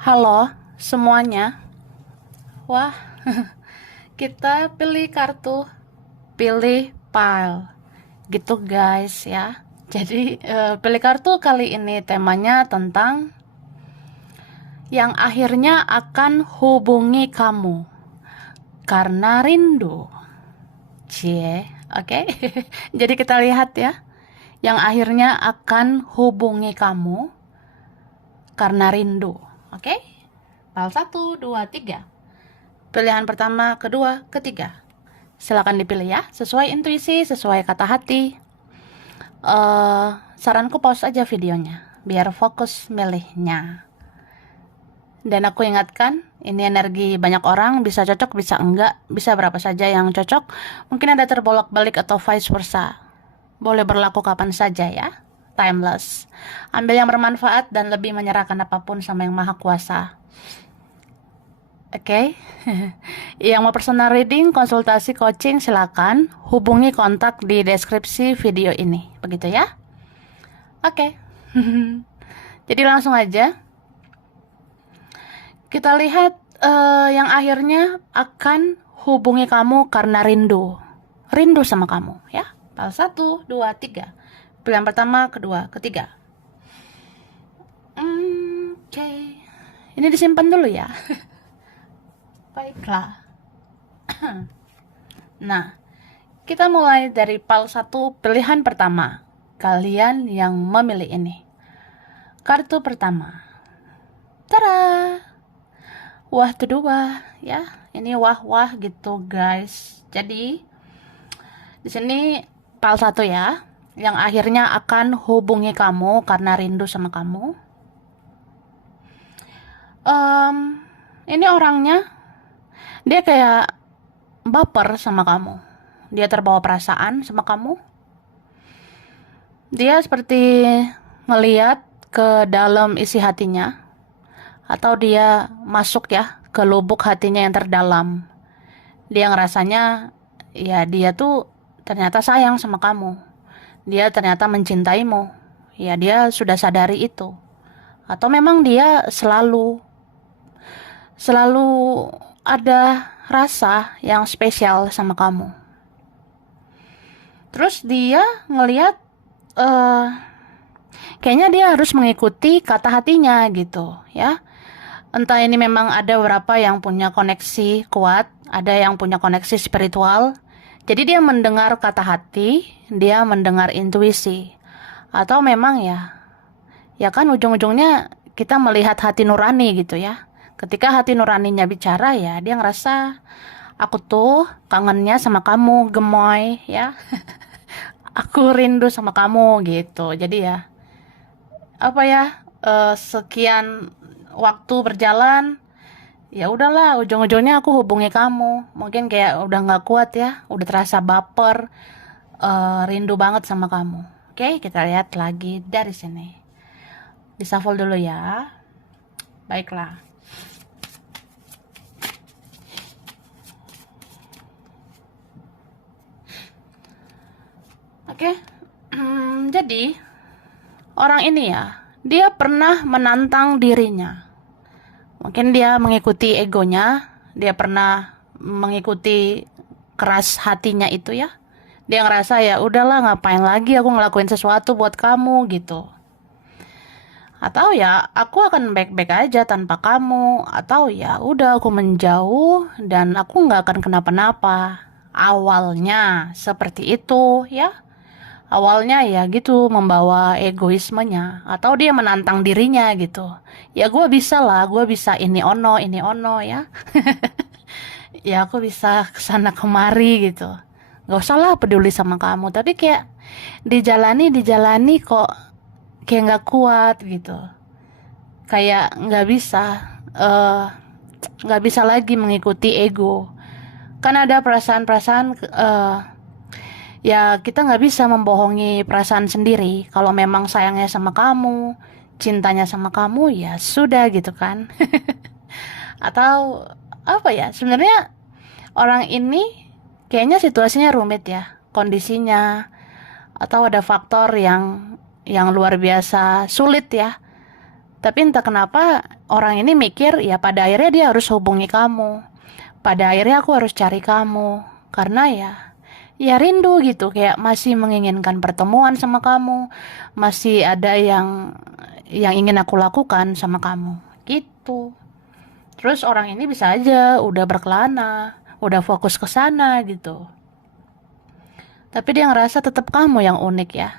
Halo semuanya. Wah, kita pilih kartu, pilih pile. Gitu guys ya. Jadi pilih kartu kali ini temanya tentang yang akhirnya akan hubungi kamu karena rindu. Cie, oke. Jadi kita lihat ya. Yang akhirnya akan hubungi kamu karena rindu. Oke? Pile 1, 2, 3. Pilihan pertama, kedua, ketiga. Silakan dipilih ya, sesuai intuisi, sesuai kata hati. Saranku pause aja videonya, biar fokus milihnya. Dan aku ingatkan, ini energi banyak orang, bisa cocok, bisa enggak, bisa berapa saja yang cocok. Mungkin ada terbolak-balik atau vice versa. Boleh berlaku kapan saja ya, timeless. Ambil yang bermanfaat dan lebih menyerahkan apapun sama yang maha kuasa. Oke, yang mau personal reading, konsultasi, coaching, silakan hubungi kontak di deskripsi video ini, begitu ya? Oke, jadi langsung aja kita lihat yang akhirnya akan hubungi kamu karena rindu sama kamu, ya. Pal 1, 2, 3. Pilihan pertama, kedua, ketiga. Oke, ini disimpan dulu ya. Baiklah. Nah, kita mulai dari pal 1 pilihan pertama. Kalian yang memilih ini. Kartu pertama. Tada! Wah kedua, ya. Ini wah-wah gitu, guys. Jadi, di sini pal 1 ya, yang akhirnya akan hubungi kamu karena rindu sama kamu. Ini orangnya, dia kayak baper sama kamu. Dia terbawa perasaan sama kamu. Dia seperti ngeliat ke dalam isi hatinya, atau dia masuk ya ke lubuk hatinya yang terdalam. Dia ngerasanya ya dia tuh ternyata sayang sama kamu. Dia ternyata mencintaimu. Ya dia sudah sadari itu. Atau memang dia selalu ada rasa yang spesial sama kamu. Terus dia ngelihat kayaknya dia harus mengikuti kata hatinya gitu ya. Entah ini memang ada beberapa yang punya koneksi kuat, ada yang punya koneksi spiritual. Jadi dia mendengar kata hati, dia mendengar intuisi. Atau memang ya kan ujung-ujungnya kita melihat hati nurani gitu ya. Ketika hati nuraninya bicara ya dia ngerasa aku tuh kangennya sama kamu, gemoy ya. Aku rindu sama kamu gitu. Jadi ya apa ya sekian waktu berjalan, ya udahlah ujung-ujungnya aku hubungi kamu. Mungkin kayak udah nggak kuat ya, udah terasa baper, rindu banget sama kamu. Oke, kita lihat lagi dari sini. Di shuffle dulu ya. Baiklah. Oke, jadi orang ini ya, dia pernah menantang dirinya. Mungkin dia mengikuti egonya, dia pernah mengikuti keras hatinya itu ya. Dia ngerasa ya udahlah ngapain lagi aku ngelakuin sesuatu buat kamu gitu. Atau ya aku akan baik-baik aja tanpa kamu. Atau ya udah aku menjauh dan aku nggak akan kenapa-napa. Awalnya seperti itu ya. Awalnya ya gitu membawa egoismenya. Atau dia menantang dirinya gitu. Ya gue bisa lah, gue bisa ini ono ya. Ya aku bisa kesana kemari gitu. Gak usah lah peduli sama kamu. Tapi kayak dijalani kok kayak nggak kuat gitu. Kayak nggak bisa lagi mengikuti ego. Kan ada perasaan-perasaan ya kita nggak bisa membohongi perasaan sendiri. Kalau memang sayangnya sama kamu, cintanya sama kamu ya sudah gitu kan. Atau apa ya, sebenarnya orang ini kayaknya situasinya rumit ya, kondisinya, atau ada faktor yang luar biasa sulit ya. Tapi entah kenapa orang ini mikir ya pada akhirnya dia harus hubungi kamu. Pada akhirnya aku harus cari kamu. Karena ya rindu gitu, kayak masih menginginkan pertemuan sama kamu. Masih ada yang ingin aku lakukan sama kamu. Gitu. Terus orang ini bisa aja udah berkelana, udah fokus ke sana gitu. Tapi dia ngerasa tetap kamu yang unik ya.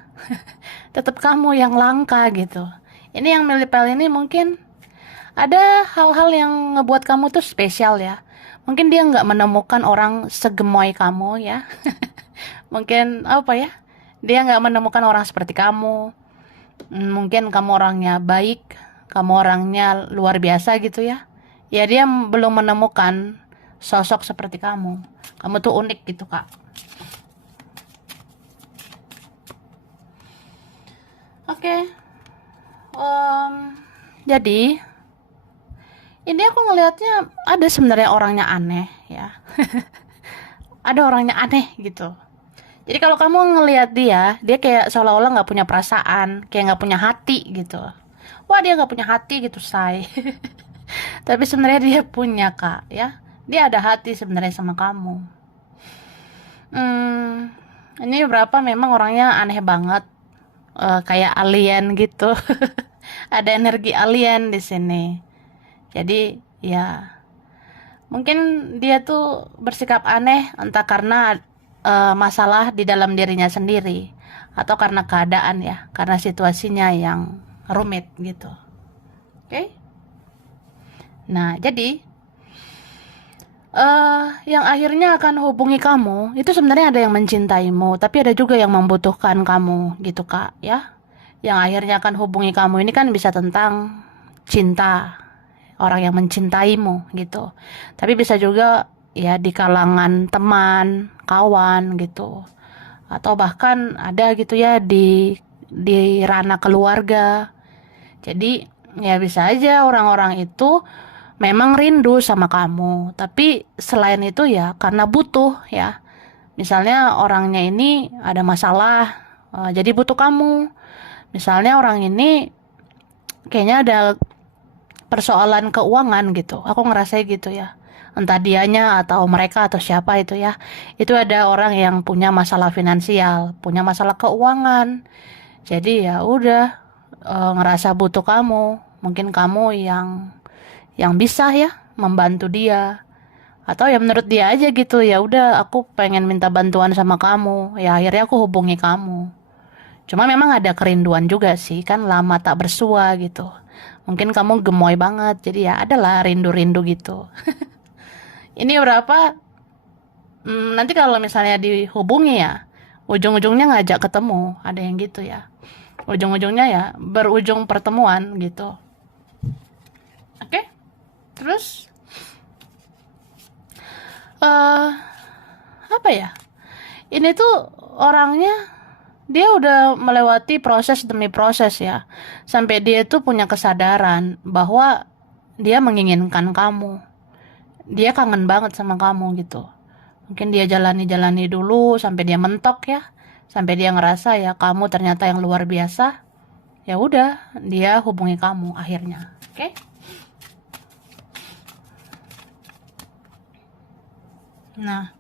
Tetap kamu yang langka gitu. Ini yang milipel ini mungkin ada hal-hal yang ngebuat kamu tuh spesial ya. Mungkin dia nggak menemukan orang segemoy kamu ya. Mungkin apa ya? Dia nggak menemukan orang seperti kamu. Mungkin kamu orangnya baik, kamu orangnya luar biasa gitu ya. Ya dia belum menemukan sosok seperti kamu. Kamu tuh unik gitu kak. Oke. Jadi ini aku ngelihatnya ada sebenarnya orangnya aneh ya. Ada orangnya aneh gitu. Jadi kalau kamu ngelihat dia kayak seolah-olah nggak punya perasaan, kayak nggak punya hati gitu. Wah dia nggak punya hati gitu, say. Tapi sebenarnya dia punya kak, ya. Dia ada hati sebenarnya sama kamu. Hmm, ini berapa memang orangnya aneh banget, kayak alien gitu. Ada energi alien di sini. Jadi ya mungkin dia tuh bersikap aneh entah karena masalah di dalam dirinya sendiri atau karena keadaan ya, karena situasinya yang rumit gitu. Oke? Nah, jadi yang akhirnya akan hubungi kamu itu sebenarnya ada yang mencintaimu, tapi ada juga yang membutuhkan kamu gitu, Kak, ya. Yang akhirnya akan hubungi kamu ini kan bisa tentang cinta, orang yang mencintaimu gitu. Tapi bisa juga ya di kalangan teman, kawan gitu. Atau bahkan ada gitu ya di ranah keluarga. Jadi ya bisa aja orang-orang itu memang rindu sama kamu, tapi selain itu ya karena butuh ya. Misalnya orangnya ini ada masalah, jadi butuh kamu. Misalnya orang ini kayaknya ada persoalan keuangan gitu. Aku ngerasa gitu ya. Entah dianya atau mereka atau siapa itu ya. Itu ada orang yang punya masalah finansial, punya masalah keuangan. Jadi ya udah ngerasa butuh kamu. Mungkin kamu yang bisa ya membantu dia. Atau ya menurut dia aja gitu, ya udah aku pengen minta bantuan sama kamu. Ya akhirnya aku hubungi kamu. Cuma memang ada kerinduan juga sih, kan lama tak bersua gitu. Mungkin kamu gemoy banget, jadi ya adalah rindu-rindu gitu. Ini berapa? Nanti kalau misalnya dihubungi ya, ujung-ujungnya ngajak ketemu, ada yang gitu ya. Ujung-ujungnya ya berujung pertemuan gitu. Oke? Terus eh apa ya? Ini tuh orangnya dia udah melewati proses demi proses ya. Sampai dia tuh punya kesadaran bahwa dia menginginkan kamu. Dia kangen banget sama kamu gitu. Mungkin dia jalani-jalani dulu sampai dia mentok ya. Sampai dia ngerasa ya kamu ternyata yang luar biasa. Ya udah, dia hubungi kamu akhirnya. Oke? Nah,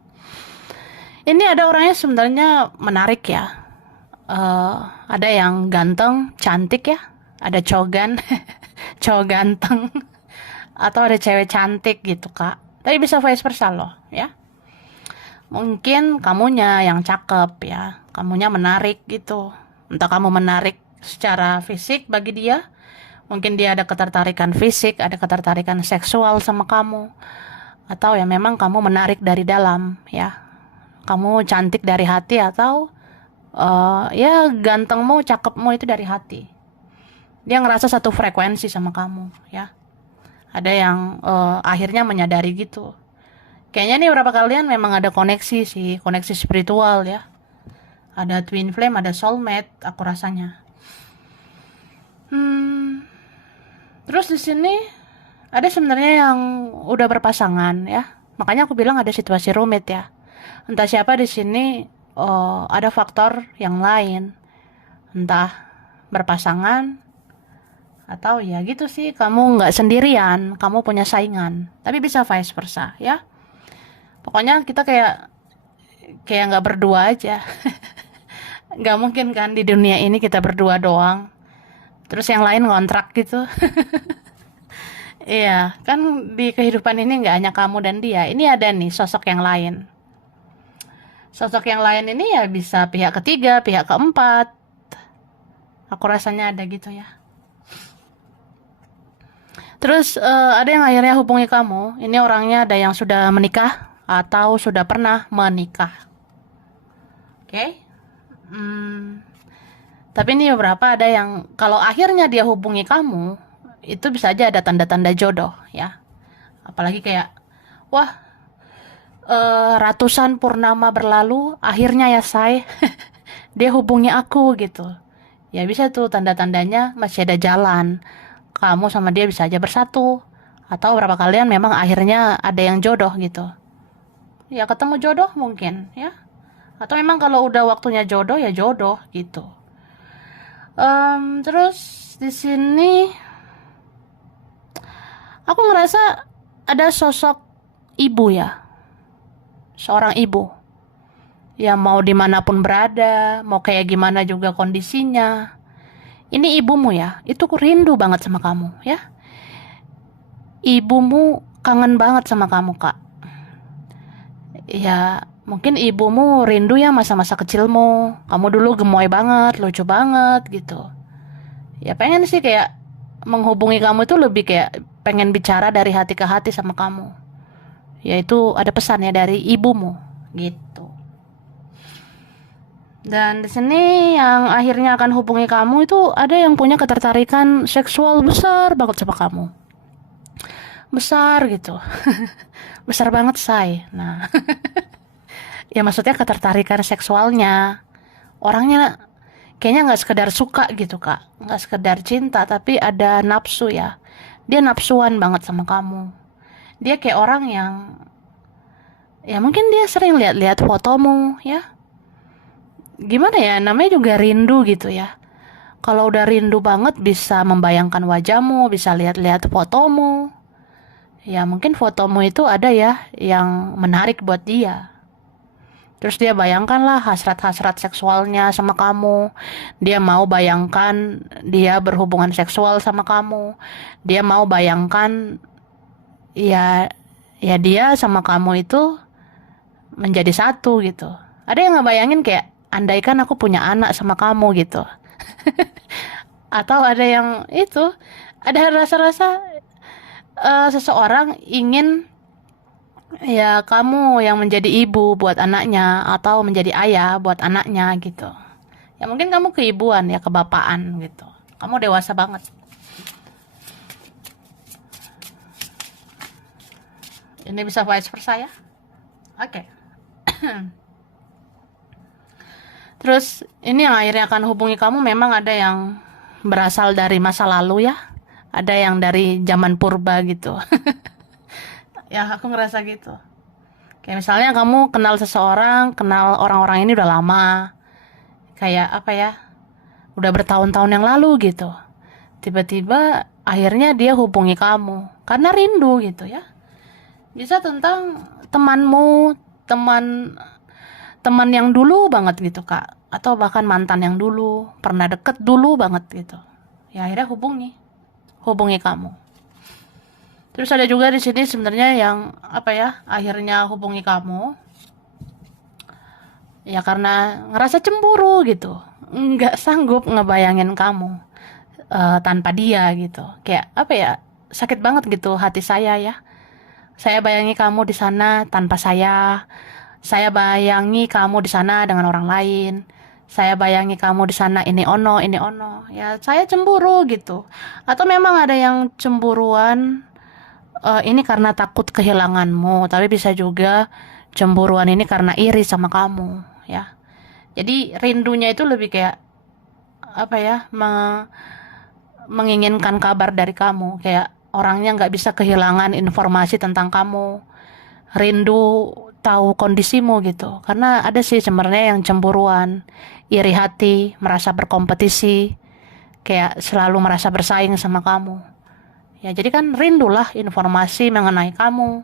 ini ada orangnya sebenarnya menarik ya. eh ada yang ganteng, cantik ya. Ada cogan, cowok ganteng. Atau ada cewek cantik gitu, Kak. Tapi bisa vice versa loh, ya. Mungkin kamunya yang cakep ya. Kamunya menarik gitu. Entah kamu menarik secara fisik bagi dia. Mungkin dia ada ketertarikan fisik, ada ketertarikan seksual sama kamu. Atau ya memang kamu menarik dari dalam ya. Kamu cantik dari hati atau ya gantengmu, cakepmu itu dari hati. Dia ngerasa satu frekuensi sama kamu ya. Ada yang akhirnya menyadari gitu. Kayaknya nih beberapa kalian memang ada koneksi sih, koneksi spiritual ya. Ada twin flame, ada soulmate, aku rasanya. Terus di sini ada sebenarnya yang udah berpasangan ya. Makanya aku bilang ada situasi rumit ya. Entah siapa di sini ada faktor yang lain. Entah berpasangan Atau ya gitu sih, kamu nggak sendirian, kamu punya saingan. Tapi bisa vice versa ya. Pokoknya kita kayak kayak nggak berdua aja. Nggak mungkin kan di dunia ini kita berdua doang. Terus yang lain ngontrak gitu. Iya, kan di kehidupan ini nggak hanya kamu dan dia. Ini ada nih sosok yang lain. Sosok yang lain ini ya bisa pihak ketiga, pihak keempat. Aku rasanya ada gitu ya. Terus ada yang akhirnya hubungi kamu. Ini orangnya ada yang sudah menikah atau sudah pernah menikah. Oke? Hmm, tapi ini beberapa ada yang kalau akhirnya dia hubungi kamu, itu bisa aja ada tanda-tanda jodoh ya. Apalagi kayak, wah, ratusan purnama berlalu, akhirnya ya say, dia hubungi aku gitu. Ya bisa tuh tanda-tandanya masih ada jalan. Kamu sama dia bisa aja bersatu. Atau berapa kalian memang akhirnya ada yang jodoh gitu. Ya ketemu jodoh mungkin ya. Atau memang kalau udah waktunya jodoh ya jodoh gitu. Terus di sini aku ngerasa ada sosok ibu ya. Seorang ibu. Ya mau dimanapun berada, mau kayak gimana juga kondisinya. Ini ibumu ya, itu aku rindu banget sama kamu ya. Ibumu kangen banget sama kamu kak. Ya mungkin ibumu rindu ya masa-masa kecilmu. Kamu dulu gemoy banget, lucu banget gitu. Ya pengen sih kayak menghubungi kamu itu lebih kayak pengen bicara dari hati ke hati sama kamu. Yaitu ada pesannya dari ibumu gitu. Dan di sini yang akhirnya akan hubungi kamu itu ada yang punya ketertarikan seksual besar banget sama kamu. Besar gitu. Besar banget say. Nah, ya maksudnya ketertarikan seksualnya. Orangnya kayaknya nggak sekedar suka gitu kak. Nggak sekedar cinta tapi ada nafsu ya. Dia nafsuan banget sama kamu. Dia kayak orang yang ya mungkin dia sering lihat-lihat fotomu ya. Gimana ya, namanya juga rindu gitu ya. Kalau udah rindu banget bisa membayangkan wajahmu, bisa lihat-lihat fotomu. Ya mungkin fotomu itu ada ya yang menarik buat dia. Terus dia bayangkanlah hasrat-hasrat seksualnya sama kamu. Dia mau bayangkan dia berhubungan seksual sama kamu. Dia mau bayangkan ya ya dia sama kamu itu menjadi satu gitu. Ada yang ngebayangin kayak andaikan aku punya anak sama kamu gitu. Atau ada yang itu, ada rasa-rasa seseorang ingin ya kamu yang menjadi ibu buat anaknya atau menjadi ayah buat anaknya gitu. Ya mungkin kamu keibuan ya, kebapaan gitu. Kamu dewasa banget. Ini bisa vice versa ya. Oke. Terus ini yang akhirnya akan hubungi kamu memang ada yang berasal dari masa lalu ya. Ada yang dari zaman purba gitu. Ya aku ngerasa gitu. Kayak misalnya kamu kenal seseorang, kenal orang-orang ini udah lama. Kayak apa ya, udah bertahun-tahun yang lalu gitu. Tiba-tiba akhirnya dia hubungi kamu. Karena rindu gitu ya. Bisa tentang temanmu, teman yang dulu banget gitu kak, atau bahkan mantan yang dulu pernah deket dulu banget gitu. Ya akhirnya hubungi kamu. Terus ada juga di sini sebenarnya yang apa ya, akhirnya hubungi kamu ya karena ngerasa cemburu gitu, nggak sanggup ngebayangin kamu tanpa dia gitu. Kayak apa ya, sakit banget gitu hati saya ya. Saya bayangi kamu di sana tanpa saya. Saya bayangi kamu di sana dengan orang lain. Saya bayangi kamu di sana ini ono, ini ono. Ya, saya cemburu gitu. Atau memang ada yang cemburuan ini karena takut kehilanganmu, tapi bisa juga cemburuan ini karena iri sama kamu, ya. Jadi rindunya itu lebih kayak apa ya? Menginginkan kabar dari kamu, kayak orangnya nggak bisa kehilangan informasi tentang kamu. Rindu tahu kondisimu gitu. Karena ada sih sebenarnya yang cemburuan, iri hati, merasa berkompetisi. kayak selalu merasa bersaing sama kamu. Ya, jadi kan rindulah informasi mengenai kamu.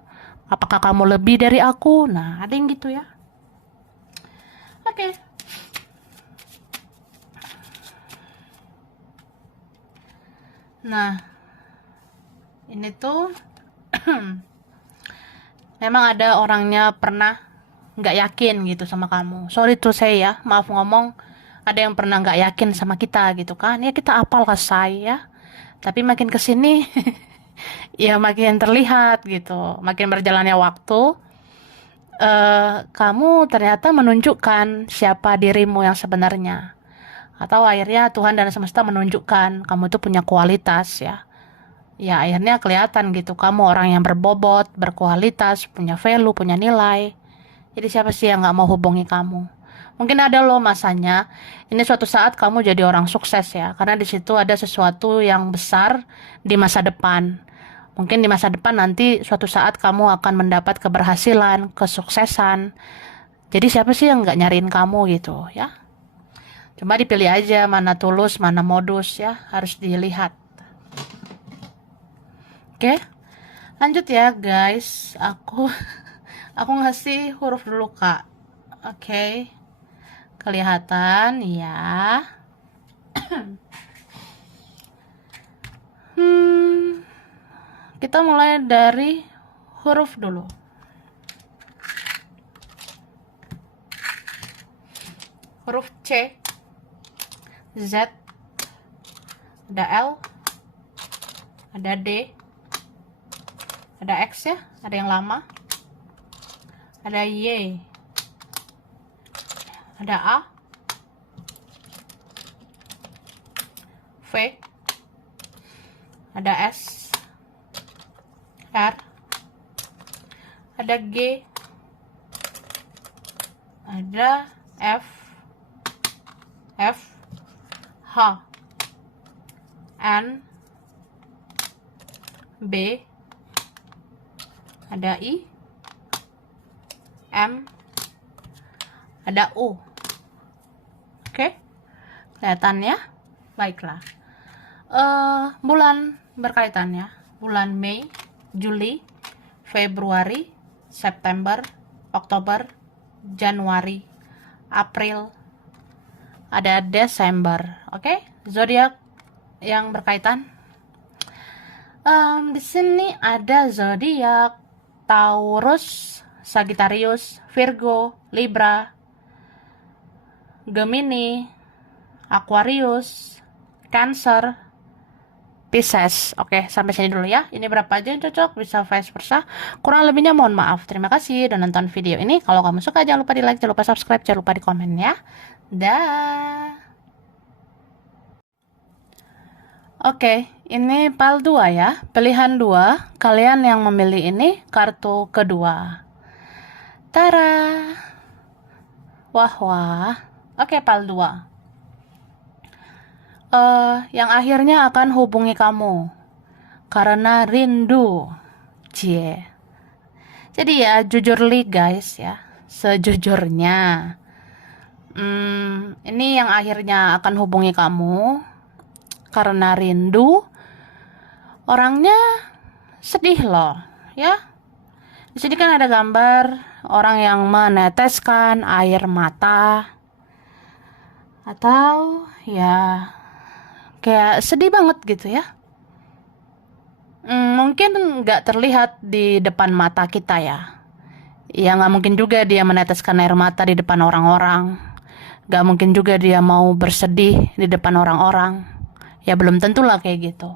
Apakah kamu lebih dari aku? Nah, ada yang gitu ya. Oke. Nah, ini tuh memang ada orangnya pernah nggak yakin gitu sama kamu. Sorry to say ya, maaf ngomong, ada yang pernah nggak yakin sama kita gitu kan. Ya kita apal kasih ya. Tapi makin kesini ya makin terlihat gitu. Makin berjalannya waktu, kamu ternyata menunjukkan siapa dirimu yang sebenarnya. Atau akhirnya Tuhan dan semesta menunjukkan kamu itu punya kualitas ya. Ya akhirnya kelihatan gitu, kamu orang yang berbobot, berkualitas, punya value, punya nilai. Jadi siapa sih yang gak mau hubungi kamu? Mungkin ada loh masanya, ini suatu saat kamu jadi orang sukses ya, karena di situ ada sesuatu yang besar di masa depan. Mungkin di masa depan nanti suatu saat kamu akan mendapat keberhasilan, kesuksesan. Jadi siapa sih yang gak nyariin kamu gitu ya? Cuma dipilih aja mana tulus, mana modus ya, harus dilihat. Oke, lanjut ya guys, aku ngasih huruf dulu kak. Oke, kelihatan ya. Kita mulai dari huruf dulu. Huruf C, Z, ada L, ada D, ada X ya, ada yang lama, ada Y, ada A, V, ada S, R, ada G, ada F, H, N, B, ada I, M, ada U. Oke, kelihatan ya? Baiklah. Bulan berkaitan ya. Bulan Mei, Juli, Februari, September, Oktober, Januari, April, ada Desember. Oke, zodiak yang berkaitan. Di sini ada zodiak Taurus, Sagittarius, Virgo, Libra, Gemini, Aquarius, Cancer, Pisces. Oke, sampai sini dulu ya. Ini berapa aja yang cocok, bisa vice versa. Kurang lebihnya mohon maaf. Terima kasih udah nonton video ini. Kalau kamu suka jangan lupa di like, jangan lupa subscribe, jangan lupa di komen ya. Dah. Oke, ini PAL 2 ya. Pilihan 2, kalian yang memilih ini kartu kedua. Tara. Wah wah. Oke, PAL 2. Yang akhirnya akan hubungi kamu karena rindu. Cie. Jadi ya jujurly guys ya, sejujurnya ini yang akhirnya akan hubungi kamu karena rindu. Orangnya sedih loh ya. Di sini kan ada gambar orang yang meneteskan air mata, atau ya kayak sedih banget gitu ya. Mungkin nggak terlihat di depan mata kita ya. Ya nggak mungkin juga dia meneteskan air mata di depan orang-orang. Nggak mungkin juga dia mau bersedih di depan orang-orang. Ya belum tentulah kayak gitu.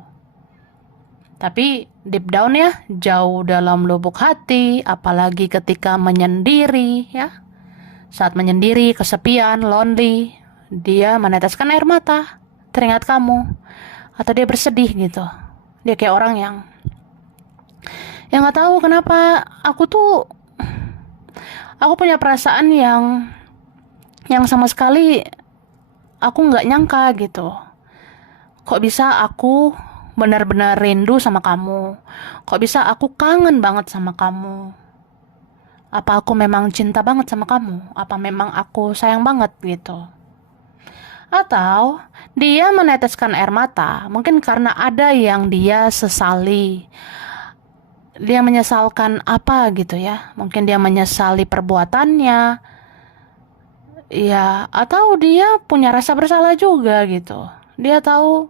Tapi deep down ya, jauh dalam lubuk hati, apalagi ketika menyendiri ya. Saat menyendiri, kesepian, lonely, dia meneteskan air mata, teringat kamu, atau dia bersedih gitu. Dia kayak orang yang nggak tahu kenapa aku punya perasaan yang sama sekali aku nggak nyangka gitu. Kok bisa aku benar-benar rindu sama kamu? Kok bisa aku kangen banget sama kamu? Apa aku memang cinta banget sama kamu? Apa memang aku sayang banget gitu? Atau Dia meneteskan air mata, mungkin karena ada yang dia sesali. Dia menyesalkan apa gitu ya. Mungkin dia menyesali perbuatannya, ya, atau dia punya rasa bersalah juga gitu. Dia tahu,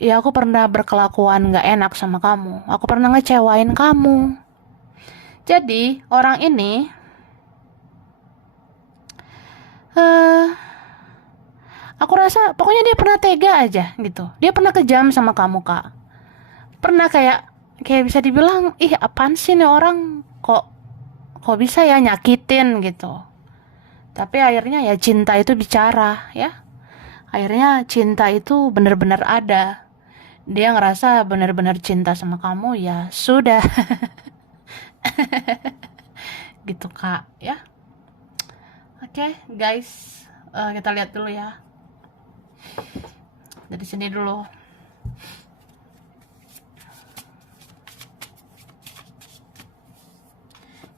ya aku pernah berkelakuan gak enak sama kamu. Aku pernah ngecewain kamu. Jadi, orang ini eh aku rasa pokoknya dia pernah tega aja gitu. Dia pernah kejam sama kamu, Kak. Pernah kayak bisa dibilang, ih apaan sih nih orang, kok bisa ya nyakitin gitu. Tapi akhirnya ya cinta itu bicara ya. Akhirnya cinta itu benar-benar ada. Dia ngerasa benar-benar cinta sama kamu, ya sudah. Gitu, Kak, ya. Oke, guys. Kita lihat dulu ya. Dari sini dulu.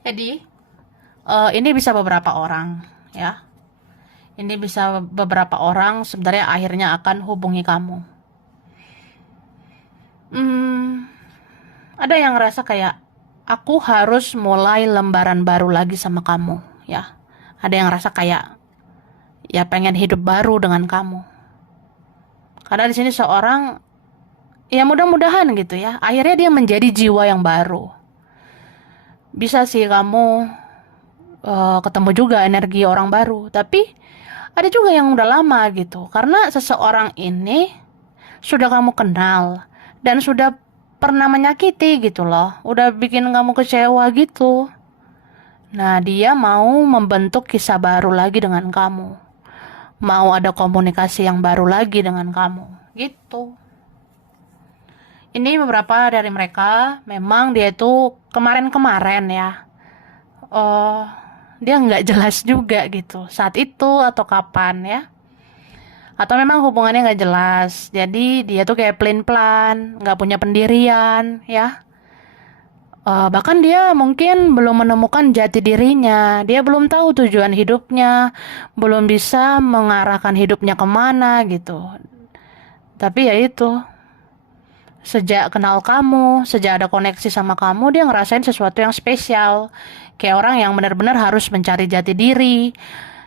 Jadi, ini bisa beberapa orang, ya. Ini bisa beberapa orang sebenarnya akhirnya akan hubungi kamu. Ada yang ngerasa kayak, aku harus mulai lembaran baru lagi sama kamu, ya. Ada yang ngerasa kayak, ya pengen hidup baru dengan kamu. Karena di sini seorang, ya mudah-mudahan gitu ya, akhirnya dia menjadi jiwa yang baru. Bisa sih kamu ketemu juga energi orang baru, tapi ada juga yang udah lama gitu. Karena seseorang ini sudah kamu kenal dan sudah pernah menyakiti gitu loh, udah bikin kamu kecewa gitu. Nah, dia mau membentuk kisah baru lagi dengan kamu, mau ada komunikasi yang baru lagi dengan kamu gitu. Ini beberapa dari mereka memang dia itu kemarin-kemarin ya, dia nggak jelas juga gitu saat itu atau kapan ya, atau memang hubungannya nggak jelas. Jadi dia tuh kayak pelin-pelan, nggak punya pendirian ya. Bahkan dia mungkin belum menemukan jati dirinya. Dia belum tahu tujuan hidupnya, belum bisa mengarahkan hidupnya kemana gitu. Tapi ya itu, sejak kenal kamu, sejak ada koneksi sama kamu, dia ngerasain sesuatu yang spesial. Kayak orang yang benar-benar harus mencari jati diri.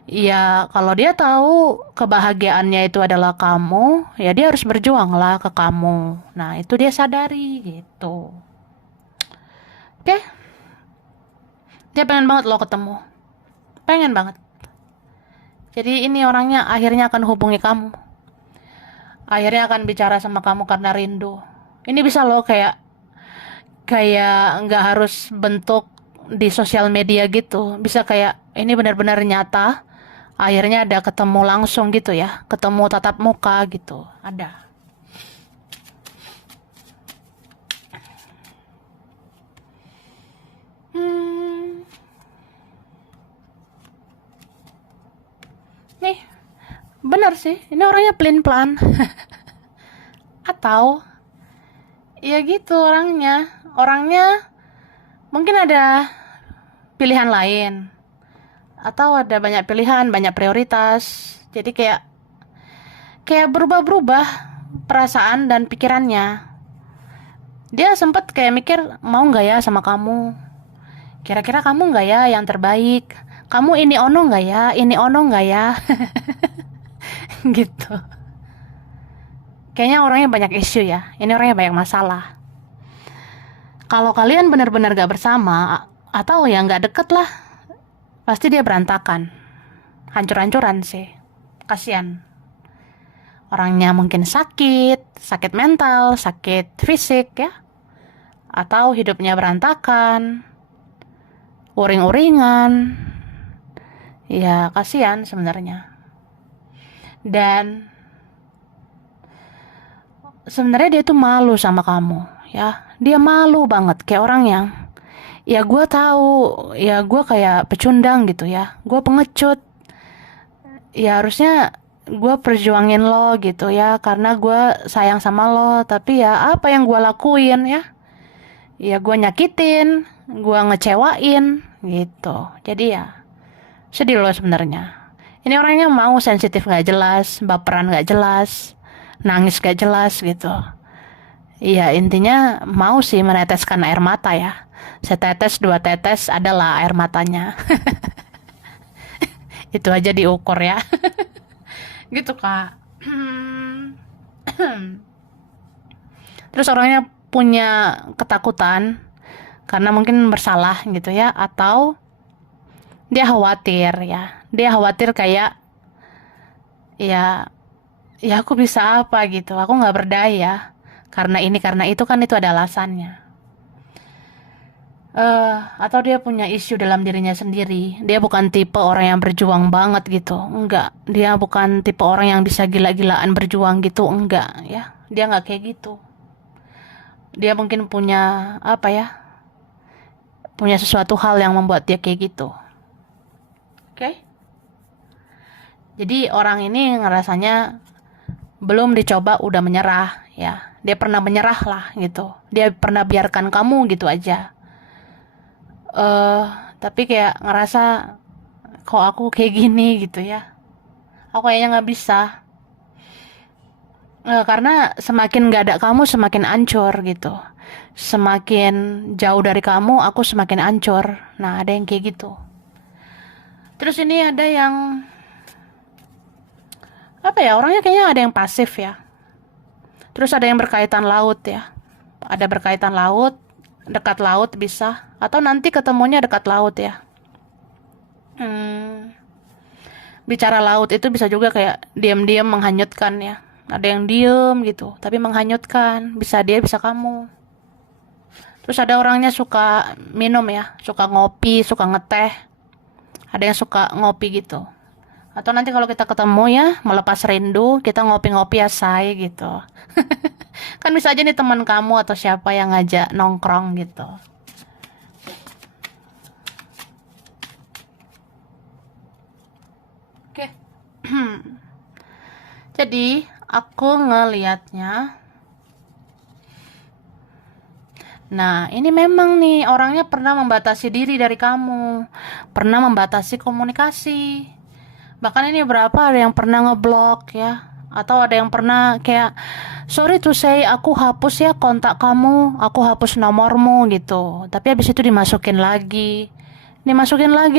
Ya, kalau dia tahu kebahagiaannya itu adalah kamu, ya dia harus berjuang lah ke kamu. Nah, itu dia sadari gitu. Oke, dia pengen banget lo ketemu. Pengen banget. Jadi ini orangnya akhirnya akan hubungi kamu. Akhirnya akan bicara sama kamu karena rindu. Ini bisa lo kayak nggak harus bentuk di sosial media gitu. Bisa kayak ini benar-benar nyata. Akhirnya ada ketemu langsung gitu ya. Ketemu tatap muka gitu. Ada. Nih, benar sih. Ini orangnya pelin-pelan. Atau ya gitu orangnya. Orangnya mungkin ada pilihan lain. Atau ada banyak pilihan, banyak prioritas. Jadi kayak berubah-berubah perasaan dan pikirannya. Dia sempet kayak mikir, mau nggak ya sama kamu? Kira-kira kamu nggak ya yang terbaik? Kamu ini ono nggak ya? Ini ono nggak ya? Gitu. Kayaknya orangnya banyak isu ya. Ini orangnya banyak masalah. Kalau kalian benar-benar gak bersama, atau ya nggak deket lah, pasti dia berantakan. Hancur-hancuran sih. Kasian. Orangnya mungkin sakit mental, sakit fisik ya. Atau hidupnya berantakan, uring-uringan. Ya kasihan sebenarnya. Dan sebenarnya dia tuh malu sama kamu ya. Dia malu banget, kayak orang yang, ya gue tahu, ya gue kayak pecundang gitu ya, gue pengecut, ya harusnya gue perjuangin lo gitu ya, karena gue sayang sama lo. Tapi ya apa yang gue lakuin ya, ya gue nyakitin, gue ngecewain gitu. Jadi ya sedih lo sebenarnya. Ini orangnya mau sensitif gak jelas, baperan gak jelas, nangis gak jelas gitu. Iya, intinya mau sih meneteskan air mata ya. Setetes, dua tetes adalah air matanya. Itu aja diukur ya. Gitu, Kak. Terus orangnya punya ketakutan karena mungkin bersalah gitu ya, atau dia khawatir ya. Dia khawatir kayak ya ya aku bisa apa gitu. Aku nggak berdaya. Karena ini karena itu kan itu ada alasannya. Atau dia punya isu dalam dirinya sendiri. Dia bukan tipe orang yang berjuang banget gitu. Enggak. Dia bukan tipe orang yang bisa gila-gilaan berjuang gitu. Enggak ya. Dia nggak kayak gitu. Dia mungkin punya apa ya? Punya sesuatu hal yang membuat dia kayak gitu. Oke? Jadi orang ini ngerasanya belum dicoba udah menyerah ya. Dia pernah menyerah lah gitu. Dia pernah biarkan kamu gitu aja. Tapi kayak ngerasa kok aku kayak gini gitu ya. Aku kayaknya nggak bisa. Karena semakin nggak ada kamu semakin ancur gitu. Semakin jauh dari kamu aku semakin ancur. Nah ada yang kayak gitu. Terus ini ada yang apa ya, orangnya kayaknya ada yang pasif ya. Terus ada yang berkaitan laut ya. Ada berkaitan laut, dekat laut bisa, atau nanti ketemunya dekat laut ya. Bicara laut itu bisa juga kayak diam-diam menghanyutkan ya. Ada yang diem gitu, tapi menghanyutkan. Bisa dia, bisa kamu. Terus ada orangnya suka minum ya, suka ngopi, suka ngeteh. Ada yang suka ngopi gitu. Atau nanti kalau kita ketemu ya, melepas rindu, kita ngopi-ngopi ya say gitu. Kan bisa aja nih teman kamu atau siapa yang ngajak nongkrong gitu. Oke. Jadi, aku ngelihatnya, nah ini memang nih orangnya pernah membatasi diri dari kamu. Pernah membatasi komunikasi. Bahkan ini berapa ada yang pernah ngeblok ya, atau ada yang pernah kayak sorry to say aku hapus ya kontak kamu, aku hapus nomormu gitu, tapi habis itu dimasukin lagi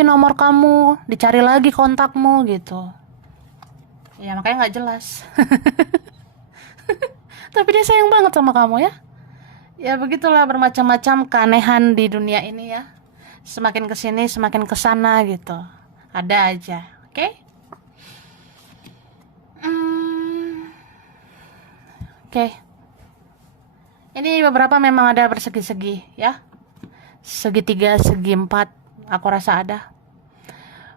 nomor kamu, dicari lagi kontakmu gitu ya, makanya nggak jelas. Tapi dia sayang banget sama kamu ya. Ya begitulah, bermacam-macam keanehan di dunia ini ya, semakin kesini semakin kesana gitu, ada aja. Oke. Oke. Ini beberapa memang ada bersegi-segi ya. Segitiga, segi empat, aku rasa ada.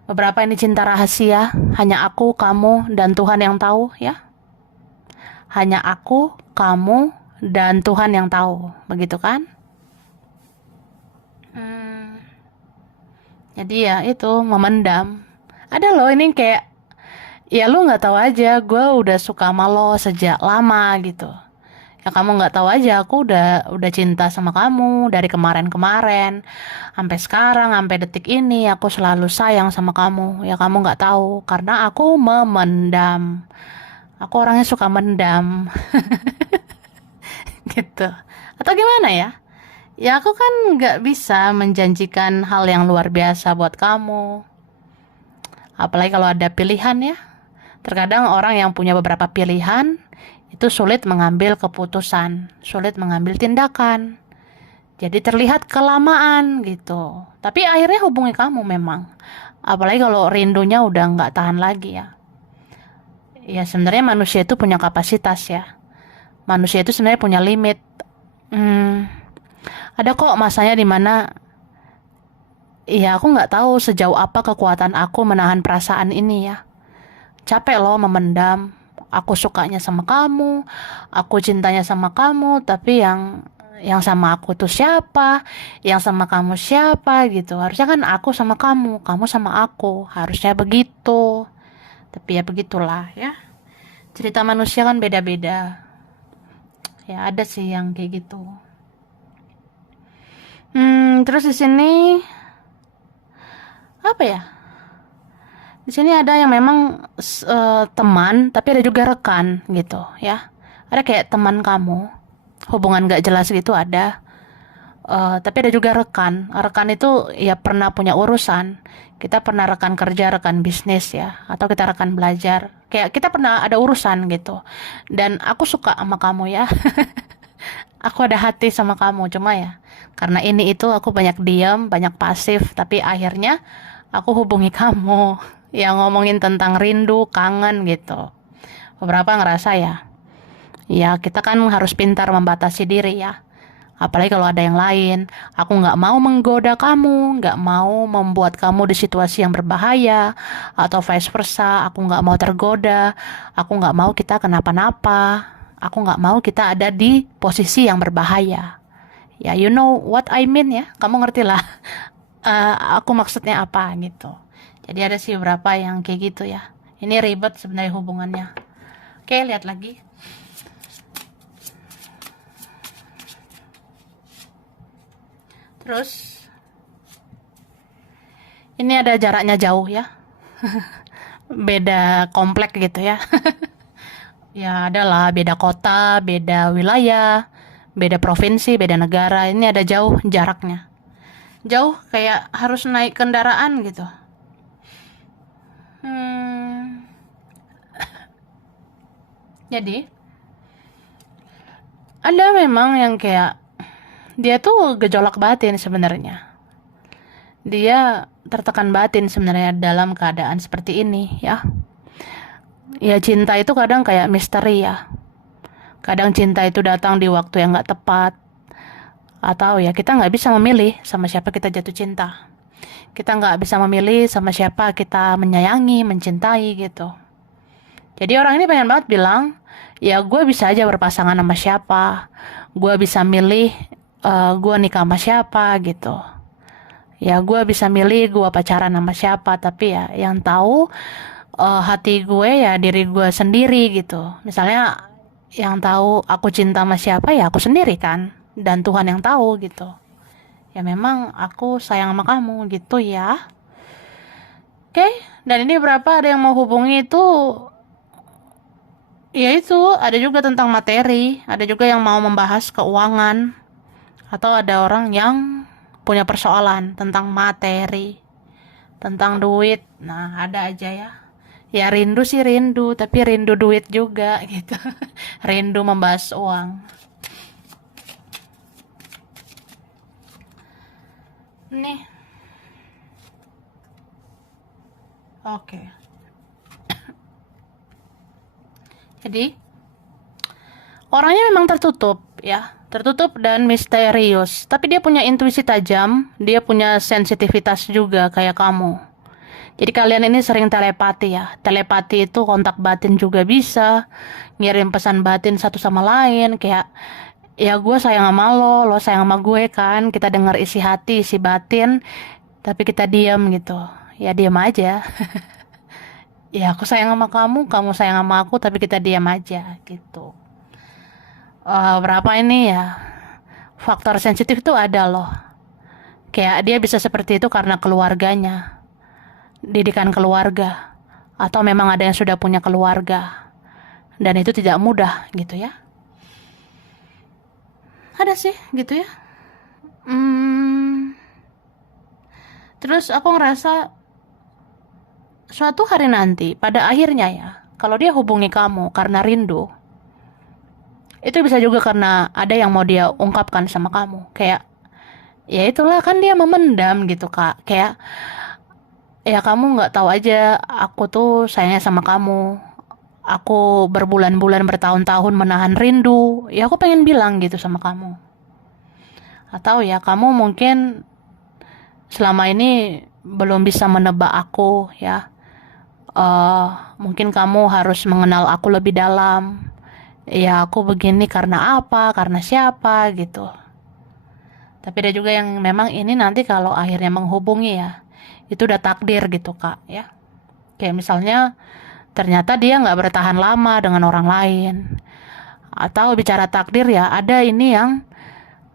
Beberapa ini cinta rahasia, hanya aku, kamu, dan Tuhan yang tahu ya. Hanya aku, kamu, dan Tuhan yang tahu, begitu kan? Jadi ya itu memendam. Ada loh ini kayak ya lu nggak tahu aja, gue udah suka sama lo sejak lama gitu. Ya kamu nggak tahu aja, aku udah cinta sama kamu dari kemarin-kemarin sampai sekarang, sampai detik ini aku selalu sayang sama kamu. Ya kamu nggak tahu karena aku memendam. Aku orangnya suka mendam. Gitu. Atau gimana ya? Ya aku kan nggak bisa menjanjikan hal yang luar biasa buat kamu. Apalagi kalau ada pilihan ya. Terkadang orang yang punya beberapa pilihan itu sulit mengambil keputusan, sulit mengambil tindakan. Jadi terlihat kelamaan gitu. Tapi akhirnya hubungi kamu memang. Apalagi kalau rindunya udah nggak tahan lagi ya. Ya sebenarnya manusia itu punya kapasitas ya. Manusia itu sebenarnya punya limit. Ada kok masanya dimana ya aku nggak tahu sejauh apa kekuatan aku menahan perasaan ini ya. Capek loh memendam. Aku sukanya sama kamu, aku cintanya sama kamu, tapi yang sama aku tuh siapa, yang sama kamu siapa gitu. Harusnya kan aku sama kamu sama aku, harusnya begitu. Tapi ya begitulah ya. Cerita manusia kan beda-beda. Ya ada sih yang kayak gitu. Terus di sini apa ya? Di sini ada yang memang teman, tapi ada juga rekan gitu ya. Ada kayak teman kamu, hubungan gak jelas gitu ada. Tapi ada juga rekan. Rekan itu ya pernah punya urusan. Kita pernah rekan kerja, rekan bisnis ya, atau kita rekan belajar. Kayak kita pernah ada urusan gitu. Dan aku suka sama kamu ya. Aku ada hati sama kamu, cuma ya karena ini itu aku banyak diam, banyak pasif, tapi akhirnya aku hubungi kamu. Ya ngomongin tentang rindu, kangen gitu. Beberapa ngerasa ya, ya kita kan harus pintar membatasi diri ya. Apalagi kalau ada yang lain, aku nggak mau menggoda kamu, nggak mau membuat kamu di situasi yang berbahaya, atau vice versa, aku nggak mau tergoda, aku nggak mau kita kenapa-napa, aku nggak mau kita ada di posisi yang berbahaya. Ya, you know what I mean ya, kamu ngerti lah. Aku maksudnya apa gitu. Jadi ada sih beberapa yang kayak gitu ya. Ini ribet sebenarnya hubungannya. Oke, lihat lagi. Terus ini ada jaraknya jauh ya. Beda komplek gitu ya. Ya adalah beda kota, beda wilayah, beda provinsi, beda negara. Ini ada jauh jaraknya. Jauh kayak harus naik kendaraan gitu. Hmm, jadi ada memang yang kayak dia tuh gejolak batin sebenarnya. Dia tertekan batin sebenarnya dalam keadaan seperti ini ya. Ya cinta itu kadang kayak misteri ya. Kadang cinta itu datang di waktu yang gak tepat. Atau ya kita gak bisa memilih sama siapa kita jatuh cinta. Kita gak bisa memilih sama siapa kita menyayangi, mencintai gitu. Jadi orang ini pengen banget bilang, ya gue bisa aja berpasangan sama siapa. Gue bisa milih gue nikah sama siapa gitu. Ya gue bisa milih gue pacaran sama siapa. Tapi ya yang tahu hati gue ya diri gue sendiri gitu. Misalnya yang tahu aku cinta sama siapa ya aku sendiri kan, dan Tuhan yang tahu gitu. Ya memang aku sayang sama kamu gitu ya. Oke, dan ini berapa ada yang mau hubungi itu, ya itu ada juga tentang materi, ada juga yang mau membahas keuangan, atau ada orang yang punya persoalan tentang materi, tentang duit. Nah ada aja ya. Ya rindu sih rindu, tapi rindu duit juga gitu. Rindu membahas uang. Nih, oke. Jadi, orangnya memang tertutup ya. Tertutup dan misterius. Tapi dia punya intuisi tajam, dia punya sensitivitas juga kayak kamu. Jadi kalian ini sering telepati ya. Telepati itu kontak batin juga bisa. Ngirim pesan batin satu sama lain. Kayak, ya gue sayang sama lo sayang sama gue kan. Kita dengar isi hati, isi batin. Tapi kita diam gitu. Ya diam aja. Ya aku sayang sama kamu, kamu sayang sama aku. Tapi kita diam aja gitu. Berapa ini ya. Faktor sensitif itu ada loh. Kayak dia bisa seperti itu karena keluarganya. Didikan keluarga, atau memang ada yang sudah punya keluarga, dan itu tidak mudah gitu ya. Ada sih gitu ya. Terus aku ngerasa suatu hari nanti pada akhirnya ya, kalau dia hubungi kamu karena rindu, itu bisa juga karena ada yang mau dia ungkapkan sama kamu. Kayak ya itulah kan dia memendam gitu kak. Kayak ya kamu nggak tahu aja aku tuh sayangnya sama kamu. Aku berbulan-bulan bertahun-tahun menahan rindu. Ya aku pengen bilang gitu sama kamu. Atau ya kamu mungkin selama ini belum bisa menebak aku ya. Mungkin kamu harus mengenal aku lebih dalam. Ya aku begini karena apa, karena siapa gitu. Tapi ada juga yang memang ini nanti kalau akhirnya menghubungi ya, itu udah takdir gitu kak ya. Kayak misalnya ternyata dia nggak bertahan lama dengan orang lain. Atau bicara takdir ya, ada ini yang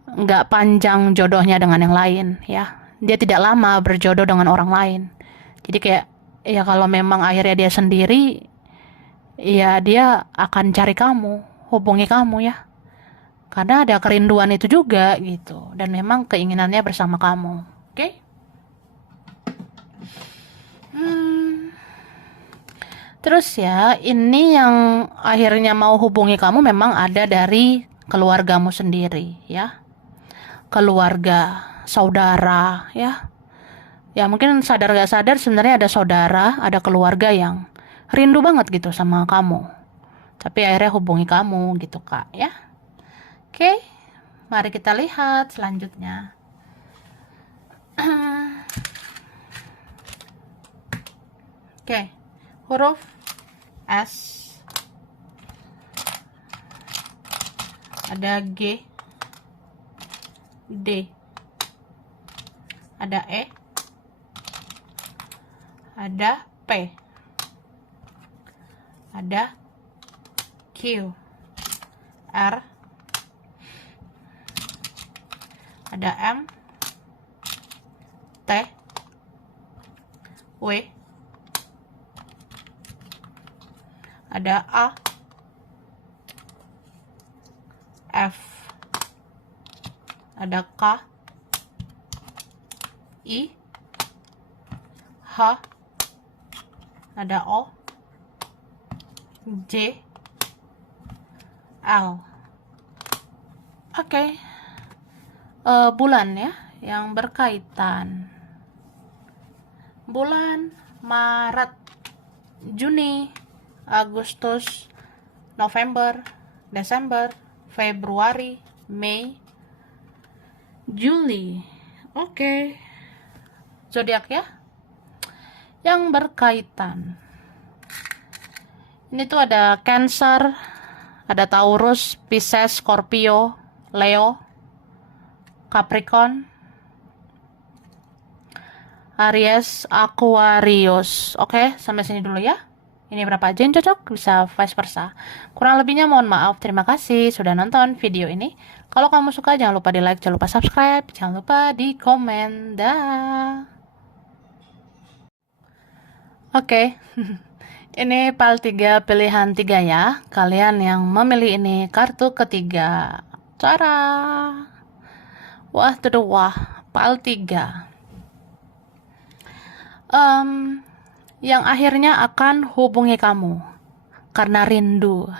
nggak panjang jodohnya dengan yang lain ya. Dia tidak lama berjodoh dengan orang lain. Jadi kayak Ya kalau memang akhirnya dia sendiri, ya dia akan cari kamu, hubungi kamu ya. Karena ada kerinduan itu juga gitu. Dan memang keinginannya bersama kamu. Oke? Hmm, terus ya, ini yang akhirnya mau hubungi kamu memang ada dari keluargamu sendiri ya. Keluarga, saudara ya. Ya mungkin sadar gak sadar sebenarnya ada saudara, ada keluarga yang rindu banget gitu sama kamu. Tapi akhirnya hubungi kamu gitu Kak ya. Oke, mari kita lihat selanjutnya. Oke, huruf S, ada G, D, ada E, ada P, ada Q, R, ada M, T, W, ada A, F, ada K, I, H, ada O, J, L. Oke. Bulan ya yang berkaitan. Bulan Maret, Juni, Agustus, November, Desember, Februari, Mei, Juli. Oke. Zodiak ya yang berkaitan. Ini tuh ada Cancer, ada Taurus, Pisces, Scorpio, Leo, Capricorn, Aries, Aquarius. Oke, sampai sini dulu ya. Ini berapa aja yang cocok, bisa vice versa. Kurang lebihnya mohon maaf. Terima kasih sudah nonton video ini. Kalau kamu suka jangan lupa di like, jangan lupa subscribe, jangan lupa di komen. Dah. Oke. Ini PAL 3 pilihan 3 ya. Kalian yang memilih ini kartu ketiga. Cara. Wah, wah, PAL 3. Yang akhirnya akan hubungi kamu karena rindu.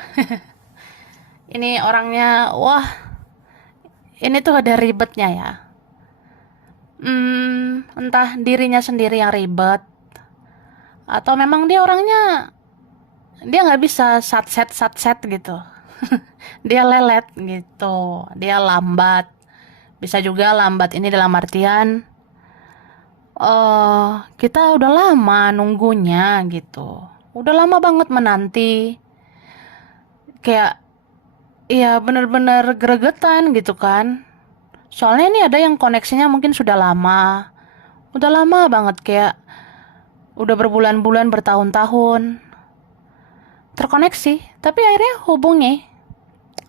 Ini orangnya, wah, ini tuh ada ribetnya ya. Entah dirinya sendiri yang ribet, atau memang dia orangnya, dia nggak bisa satset gitu. Dia lelet gitu, dia lambat. Bisa juga lambat ini dalam artian, kita udah lama nunggunya gitu. Udah lama banget menanti. Kayak ya bener-bener gregetan gitu kan. Soalnya ini ada yang koneksinya mungkin sudah lama. Udah lama banget kayak udah berbulan-bulan, bertahun-tahun terkoneksi, tapi akhirnya hubungi.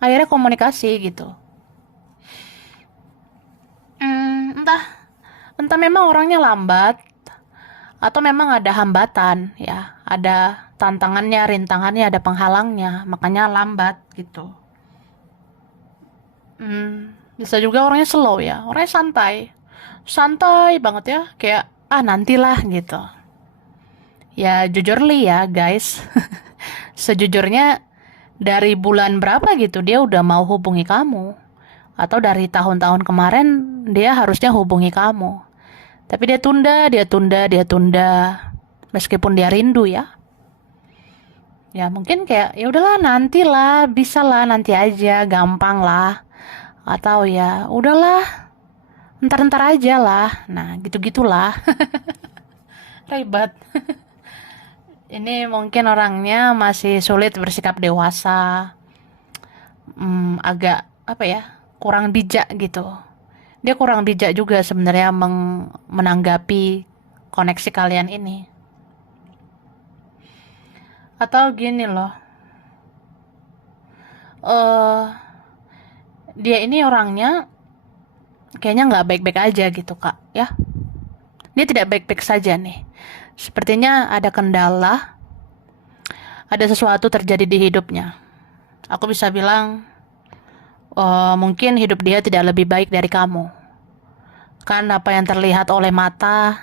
Akhirnya komunikasi gitu. Entah memang orangnya lambat atau memang ada hambatan ya, ada tantangannya, rintangannya, ada penghalangnya, makanya lambat gitu. Bisa juga orangnya slow ya, orangnya santai banget ya, kayak nantilah gitu. Ya jujur li ya guys, sejujurnya dari bulan berapa gitu dia udah mau hubungi kamu, atau dari tahun-tahun kemarin dia harusnya hubungi kamu. Tapi dia tunda, meskipun dia rindu ya. Ya mungkin kayak ya udahlah nantilah, bisalah nanti aja, gampang lah. Atau ya udahlah, ntar aja lah. Nah gitu-gitulah. Ribet. Ini mungkin orangnya masih sulit bersikap dewasa. Agak apa ya, kurang bijak gitu. Dia kurang bijak juga sebenarnya menanggapi koneksi kalian ini. Atau gini loh, dia ini orangnya kayaknya nggak baik-baik aja gitu kak ya. Dia tidak baik-baik saja nih. Sepertinya ada kendala, ada sesuatu terjadi di hidupnya. Aku bisa bilang, mungkin hidup dia tidak lebih baik dari kamu. Kan apa yang terlihat oleh mata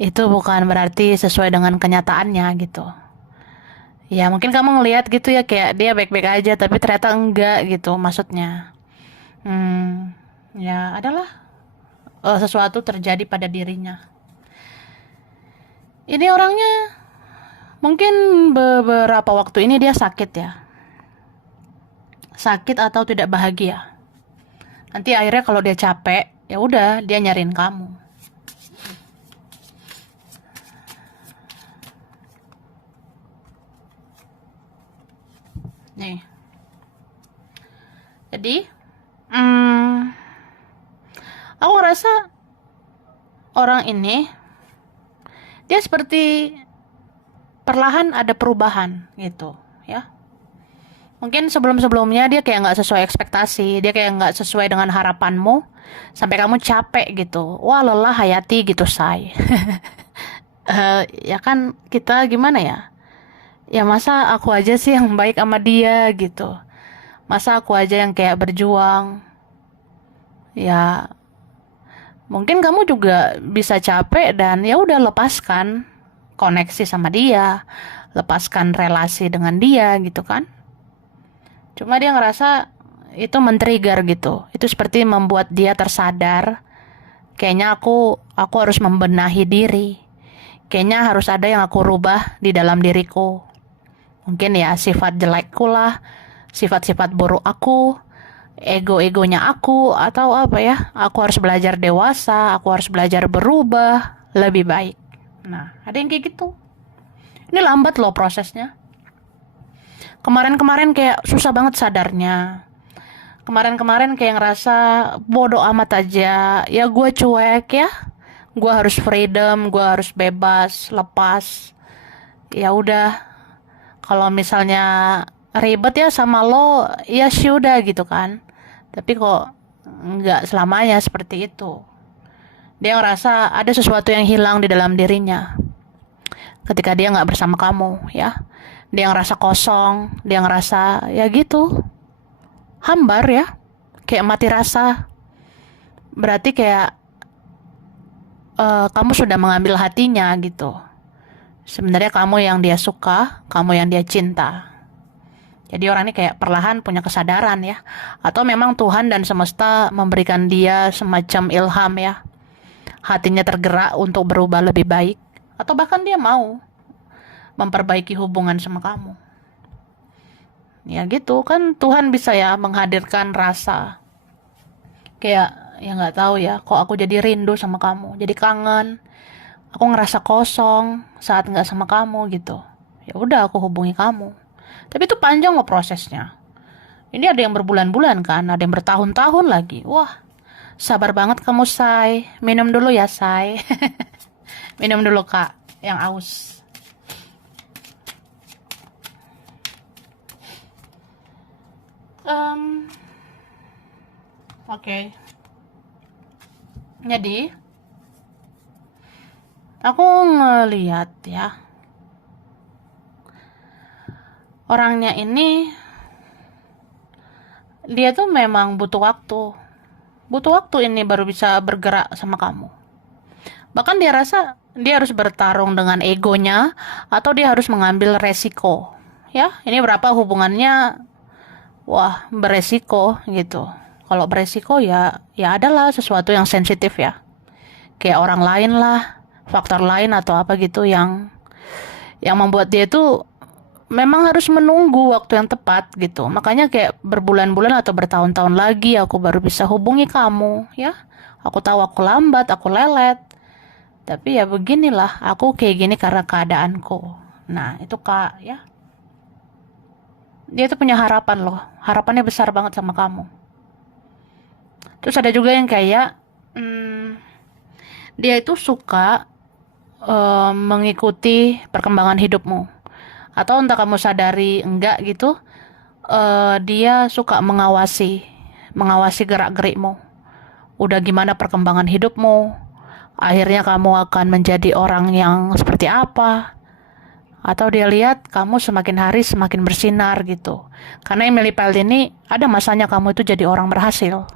itu bukan berarti sesuai dengan kenyataannya gitu. Ya mungkin kamu ngelihat gitu ya kayak dia baik-baik aja tapi ternyata enggak gitu maksudnya. Ya adalah sesuatu terjadi pada dirinya. Ini orangnya mungkin beberapa waktu ini dia sakit ya. Sakit atau tidak bahagia. Nanti akhirnya kalau dia capek, ya udah dia nyariin kamu. Nih. Jadi, aku ngerasa orang ini dia seperti perlahan ada perubahan gitu, ya. Mungkin sebelum-sebelumnya dia kayak nggak sesuai ekspektasi, dia kayak nggak sesuai dengan harapanmu, sampai kamu capek gitu. Wah lelah Hayati gitu say. Ya kan kita gimana ya? Ya masa aku aja sih yang baik sama dia gitu. Masa aku aja yang kayak berjuang. Ya mungkin kamu juga bisa capek dan ya udah lepaskan koneksi sama dia, lepaskan relasi dengan dia gitu kan. Cuma dia ngerasa itu men-trigger gitu. Itu seperti membuat dia tersadar. Kayaknya aku harus membenahi diri. Kayaknya harus ada yang aku rubah di dalam diriku. Mungkin ya sifat jelekku lah, sifat-sifat buruk aku, ego-egonya aku, atau apa ya. Aku harus belajar dewasa, aku harus belajar berubah lebih baik. Nah, ada yang kayak gitu. Ini lambat loh prosesnya. Kemarin-kemarin kayak susah banget sadarnya. Kemarin-kemarin kayak ngerasa bodoh amat aja. Ya gue cuek ya. Gue harus freedom, gue harus bebas, lepas. Ya udah. Kalau misalnya ribet ya sama lo, ya sudah gitu kan. Tapi kok nggak selamanya seperti itu. Dia ngerasa ada sesuatu yang hilang di dalam dirinya. Ketika dia nggak bersama kamu, ya. Dia ngerasa kosong, dia ngerasa ya gitu. Hambar ya, kayak mati rasa. Berarti kayak kamu sudah mengambil hatinya gitu. Sebenarnya kamu yang dia suka, kamu yang dia cinta. Jadi orang ini kayak perlahan punya kesadaran ya. Atau memang Tuhan dan semesta memberikan dia semacam ilham ya. Hatinya tergerak untuk berubah lebih baik. Atau bahkan dia mau memperbaiki hubungan sama kamu. Ya gitu kan Tuhan bisa ya menghadirkan rasa kayak ya nggak tahu ya kok aku jadi rindu sama kamu, jadi kangen, aku ngerasa kosong saat nggak sama kamu gitu. Ya udah aku hubungi kamu, tapi itu panjang loh prosesnya. Ini ada yang berbulan-bulan kan, ada yang bertahun-tahun lagi. Wah sabar banget kamu say, minum dulu ya say. Minum dulu kak yang aus. Oke. Jadi aku ngeliat ya orangnya ini dia tuh memang butuh waktu ini baru bisa bergerak sama kamu. Bahkan dia rasa dia harus bertarung dengan egonya atau dia harus mengambil resiko. Ya, ini berapa hubungannya wah beresiko gitu. Kalau beresiko ya adalah sesuatu yang sensitif ya. Kayak orang lain lah, faktor lain atau apa gitu yang membuat dia itu memang harus menunggu waktu yang tepat gitu. Makanya kayak berbulan-bulan atau bertahun-tahun lagi aku baru bisa hubungi kamu ya. Aku tahu aku lambat, aku lelet. Tapi ya beginilah, aku kayak gini karena keadaanku. Nah, itu Kak ya. Dia tuh punya harapan loh. Harapannya besar banget sama kamu. Terus ada juga yang kayak dia itu suka mengikuti perkembangan hidupmu. Atau entah kamu sadari enggak gitu, dia suka mengawasi gerak-gerikmu. Udah gimana perkembangan hidupmu, akhirnya kamu akan menjadi orang yang seperti apa. Atau dia lihat kamu semakin hari semakin bersinar gitu. Karena Emily Pelt ini ada masanya kamu itu jadi orang berhasil.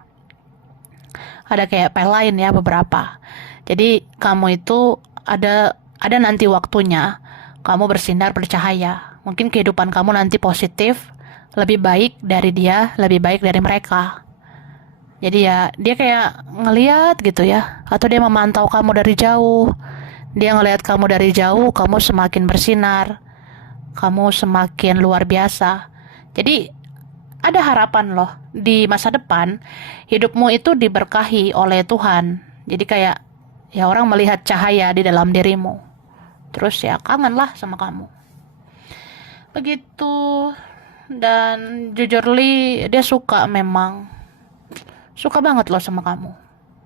Ada kayak Pelt lain ya beberapa. Jadi kamu itu ada nanti waktunya kamu bersinar bercahaya. Mungkin kehidupan kamu nanti positif, lebih baik dari dia, lebih baik dari mereka. Jadi ya dia kayak ngeliat gitu ya, atau dia memantau kamu dari jauh. Dia ngeliat kamu dari jauh, kamu semakin bersinar, kamu semakin luar biasa. Jadi ada harapan loh di masa depan, hidupmu itu diberkahi oleh Tuhan. Jadi kayak ya orang melihat cahaya di dalam dirimu. Terus ya kangen lah sama kamu. Begitu. Dan jujur Li, dia suka memang. Suka banget loh sama kamu.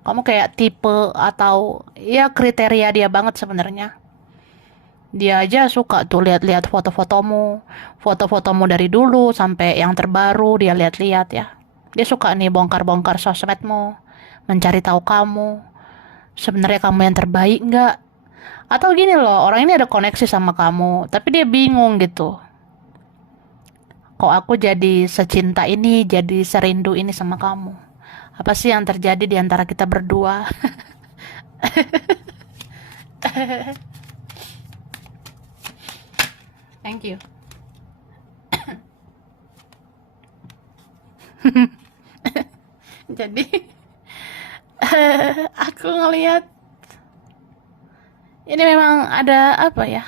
Kamu kayak tipe atau ya kriteria dia banget sebenarnya. Dia aja suka tuh lihat-lihat foto-fotomu dari dulu sampai yang terbaru dia lihat-lihat ya. Dia suka nih bongkar-bongkar sosmedmu, mencari tahu kamu. Sebenarnya kamu yang terbaik nggak? Atau gini loh, orang ini ada koneksi sama kamu, tapi dia bingung gitu. Kok aku jadi secinta ini, jadi serindu ini sama kamu? Apa sih yang terjadi di antara kita berdua? Thank you. Jadi aku ngelihat ini memang ada apa ya?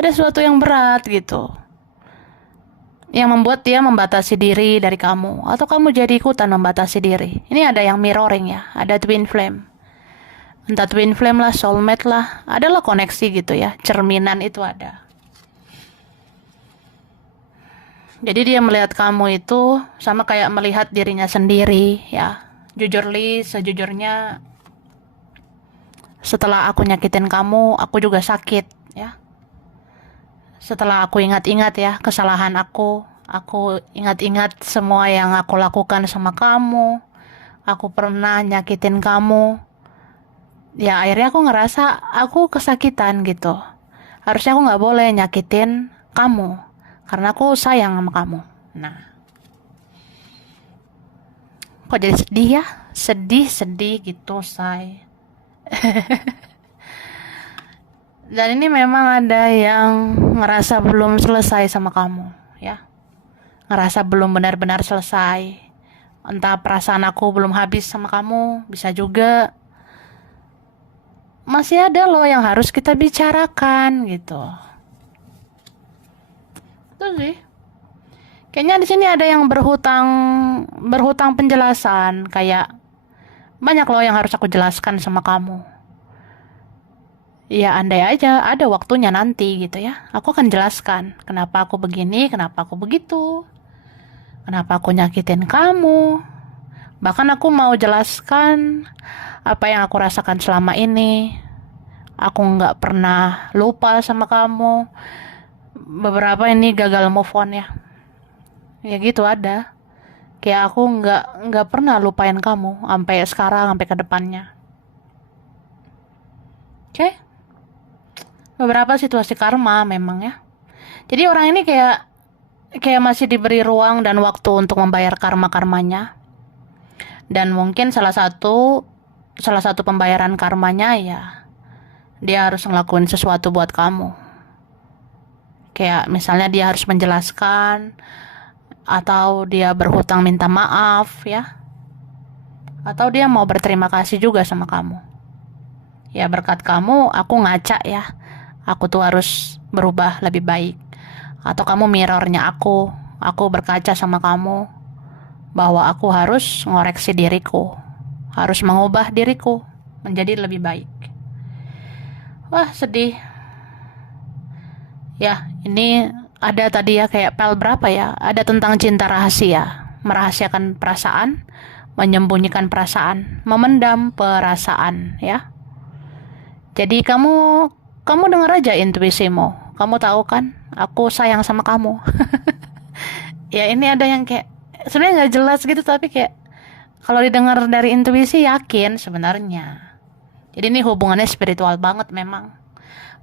Ada sesuatu yang berat gitu. Yang membuat dia membatasi diri dari kamu, atau kamu jadi ikutan membatasi diri. Ini ada yang mirroring ya, ada twin flame. Entah twin flame lah, soulmate lah, adalah koneksi gitu ya, cerminan itu ada. Jadi dia melihat kamu itu sama kayak melihat dirinya sendiri ya. Jujur Li, sejujurnya setelah aku nyakitin kamu, aku juga sakit ya. Setelah aku ingat-ingat ya kesalahan aku ingat-ingat semua yang aku lakukan sama kamu. Aku pernah nyakitin kamu. Ya akhirnya aku ngerasa aku kesakitan gitu. Harusnya aku nggak boleh nyakitin kamu, karena aku sayang sama kamu. Nah, kok jadi sedih ya? Sedih gitu, say. Dan ini memang ada yang ngerasa belum selesai sama kamu, ya. Ngerasa belum benar-benar selesai. Entah perasaan aku belum habis sama kamu, bisa juga. Masih ada loh yang harus kita bicarakan gitu. Itu sih. Kayaknya di sini ada yang berhutang penjelasan, kayak banyak loh yang harus aku jelaskan sama kamu. Ya andai aja ada waktunya nanti gitu ya, aku akan jelaskan kenapa aku begini, kenapa aku begitu, kenapa aku nyakitin kamu. Bahkan aku mau jelaskan apa yang aku rasakan selama ini. Aku nggak pernah lupa sama kamu. Beberapa ini gagal move on ya. Ya gitu ada. Kayak aku nggak pernah lupain kamu sampai sekarang, sampai ke depannya. Oke? Beberapa situasi karma memang ya. Jadi orang ini kayak masih diberi ruang dan waktu untuk membayar karma-karmanya. Dan mungkin salah satu pembayaran karmanya ya dia harus ngelakuin sesuatu buat kamu. Kayak misalnya dia harus menjelaskan, atau dia berhutang minta maaf ya, atau dia mau berterima kasih juga sama kamu. Ya berkat kamu aku ngaca ya, aku tuh harus berubah lebih baik. Atau kamu mirrornya aku berkaca sama kamu bahwa aku harus ngoreksi diriku, harus mengubah diriku menjadi lebih baik. Wah sedih. Ya ini ada tadi ya kayak pel berapa ya, ada tentang cinta rahasia, merahasiakan perasaan, menyembunyikan perasaan, memendam perasaan ya. Jadi kamu dengar aja intuisimu. Kamu tahu kan, aku sayang sama kamu. Ya ini ada yang kayak sebenarnya nggak jelas gitu, tapi kayak kalau didengar dari intuisi yakin sebenarnya. Jadi ini hubungannya spiritual banget memang.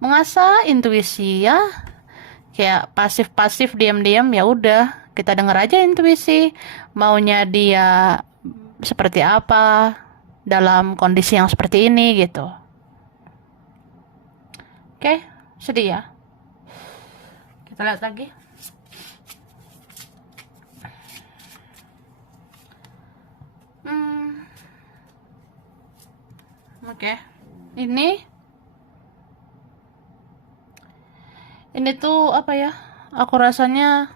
Mengasah intuisi ya, kayak pasif-pasif diam-diam ya udah, kita denger aja intuisi maunya dia seperti apa dalam kondisi yang seperti ini gitu. Oke, sedih ya. Kita lihat lagi. Oke. Ini tuh apa ya? Aku rasanya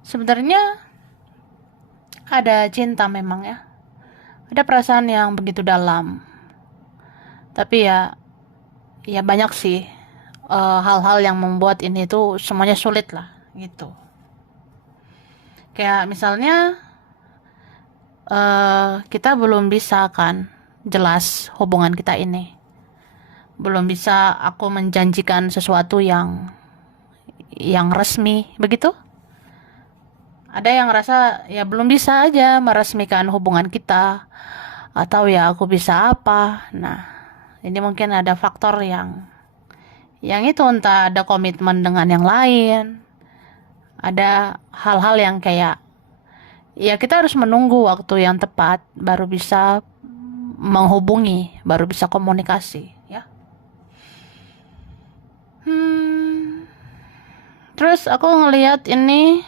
sebenarnya ada cinta memang ya. Ada perasaan yang begitu dalam. Tapi ya banyak sih hal-hal yang membuat ini tuh semuanya sulit lah gitu. Kayak misalnya kita belum bisa kan jelas hubungan kita ini. Belum bisa aku menjanjikan sesuatu yang resmi begitu. Ada yang rasa ya belum bisa aja meresmikan hubungan kita, atau ya aku bisa apa. Nah, ini mungkin ada faktor yang itu, entah ada komitmen dengan yang lain, ada hal-hal yang kayak ya kita harus menunggu waktu yang tepat baru bisa menghubungi, baru bisa komunikasi ya. Terus aku ngelihat ini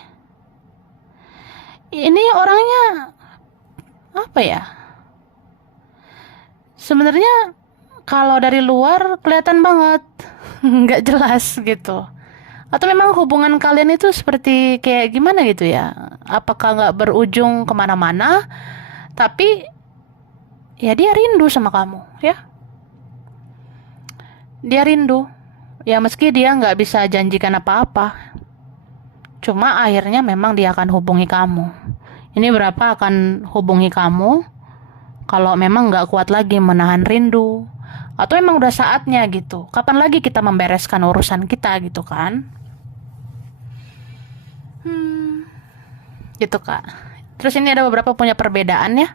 orangnya apa ya? Sebenarnya kalau dari luar kelihatan banget nggak jelas gitu. Atau memang hubungan kalian itu seperti kayak gimana gitu ya? Apakah nggak berujung kemana-mana? Tapi ya dia rindu sama kamu ya. Dia rindu. Ya meski dia nggak bisa janjikan apa-apa. Cuma akhirnya memang dia akan hubungi kamu. Ini berapa akan hubungi kamu kalau memang nggak kuat lagi menahan rindu. Atau memang udah saatnya gitu. Kapan lagi kita membereskan urusan kita gitu kan? Gitu kak. Terus ini ada beberapa punya perbedaan ya.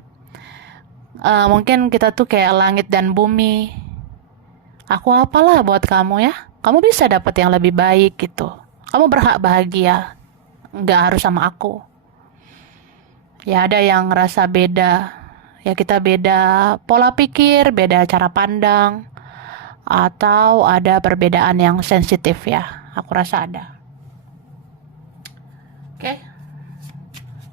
Mungkin kita tuh kayak langit dan bumi. Aku apalah buat kamu ya. Kamu bisa dapat yang lebih baik gitu. Kamu berhak bahagia. Nggak harus sama aku. Ya ada yang ngerasa beda. Ya kita beda pola pikir, beda cara pandang. Atau ada perbedaan yang sensitif ya. Aku rasa ada. Oke.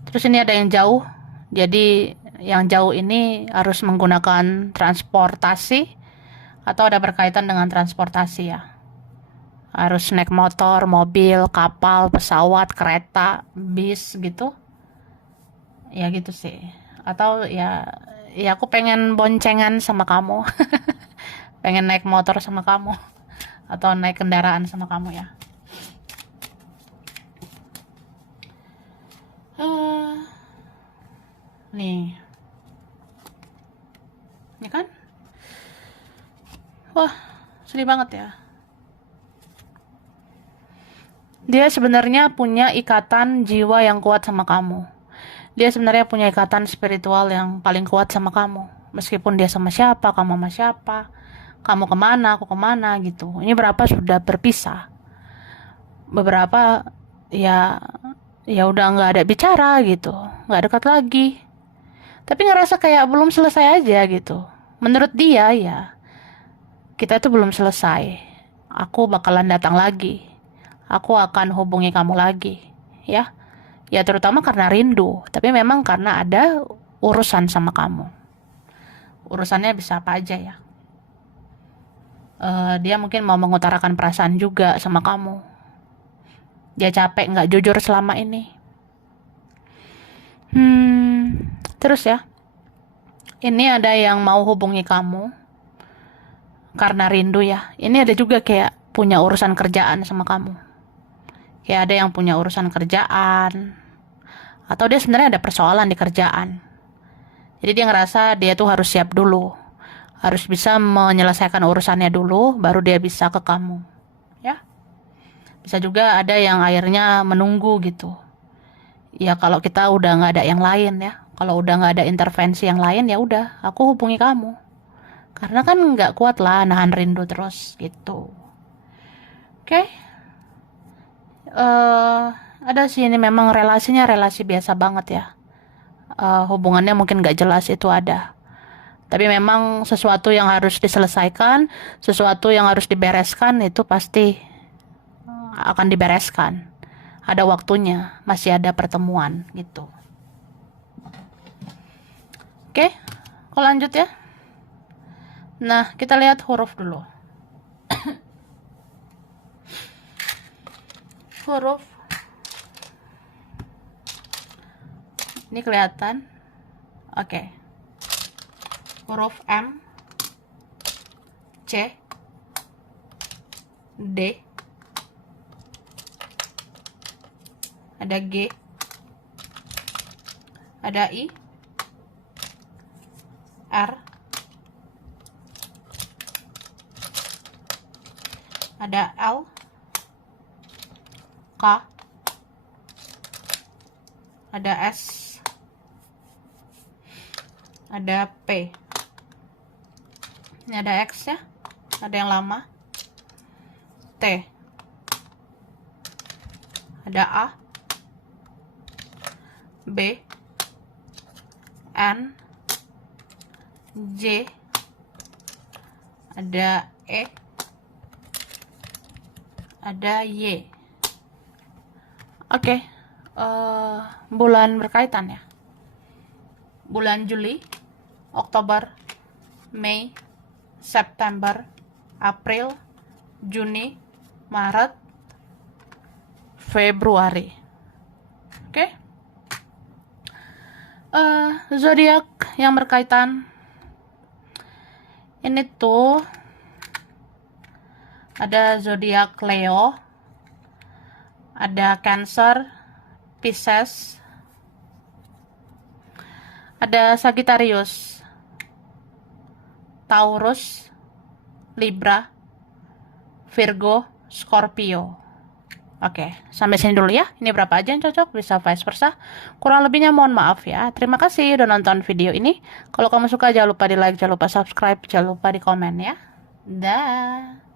Terus ini ada yang jauh. Jadi yang jauh ini harus menggunakan transportasi atau ada berkaitan dengan transportasi ya. Harus naik motor, mobil, kapal, pesawat, kereta, bis gitu. Ya gitu sih. Atau ya aku pengen boncengan sama kamu. Pengen naik motor sama kamu atau naik kendaraan sama kamu ya. Nih. Ya kan? Wah, sedih banget ya. Dia sebenarnya punya ikatan jiwa yang kuat sama kamu. Dia sebenarnya punya ikatan spiritual yang paling kuat sama kamu. Meskipun dia sama siapa, kamu sama siapa, kamu kemana, aku kemana gitu. Ini berapa sudah berpisah. Beberapa ya udah nggak ada bicara gitu, nggak dekat lagi. Tapi ngerasa kayak belum selesai aja gitu. Menurut dia ya, kita itu belum selesai. Aku bakalan datang lagi. Aku akan hubungi kamu lagi, ya. Ya terutama karena rindu, tapi memang karena ada urusan sama kamu. Urusannya bisa apa aja ya. Dia mungkin mau mengutarakan perasaan juga sama kamu. Dia capek nggak jujur selama ini. Terus ya, ini ada yang mau hubungi kamu karena rindu ya. Ini ada juga kayak punya urusan kerjaan sama kamu. Kayak ada yang punya urusan kerjaan, atau dia sebenarnya ada persoalan di kerjaan. Jadi dia ngerasa dia tuh harus siap dulu, harus bisa menyelesaikan urusannya dulu, baru dia bisa ke kamu. Ya, bisa juga ada yang akhirnya menunggu gitu. Ya kalau kita udah nggak ada yang lain ya, kalau udah nggak ada intervensi yang lain ya udah, aku hubungi kamu. Karena kan nggak kuat lah nahan rindu terus gitu. Oke. Ada sih, ini memang relasinya relasi biasa banget ya. Hubungannya mungkin nggak jelas itu ada. Tapi memang sesuatu yang harus diselesaikan, sesuatu yang harus dibereskan itu pasti akan dibereskan. Ada waktunya, masih ada pertemuan gitu. Oke, aku lanjut ya. Nah, kita lihat huruf dulu. Huruf. Ini kelihatan. Oke. Huruf M, C, D, ada G, ada I, R, ada L, K, ada S, ada P. Ini ada X ya, ada yang lama. T, ada A, B, N, J, ada E, ada Y. Oke, bulan berkaitan ya. Bulan Juli, Oktober, Mei, September, April, Juni, Maret, Februari. Oke. Zodiak yang berkaitan ini tuh ada zodiak Leo, ada Cancer, Pisces, ada Sagittarius, Taurus, Libra, Virgo, Scorpio. Oke, sampai sini dulu ya. Ini berapa aja yang cocok, bisa vice versa. Kurang lebihnya mohon maaf ya. Terima kasih udah nonton video ini. Kalau kamu suka jangan lupa di like, jangan lupa subscribe, jangan lupa di komen ya. Dah.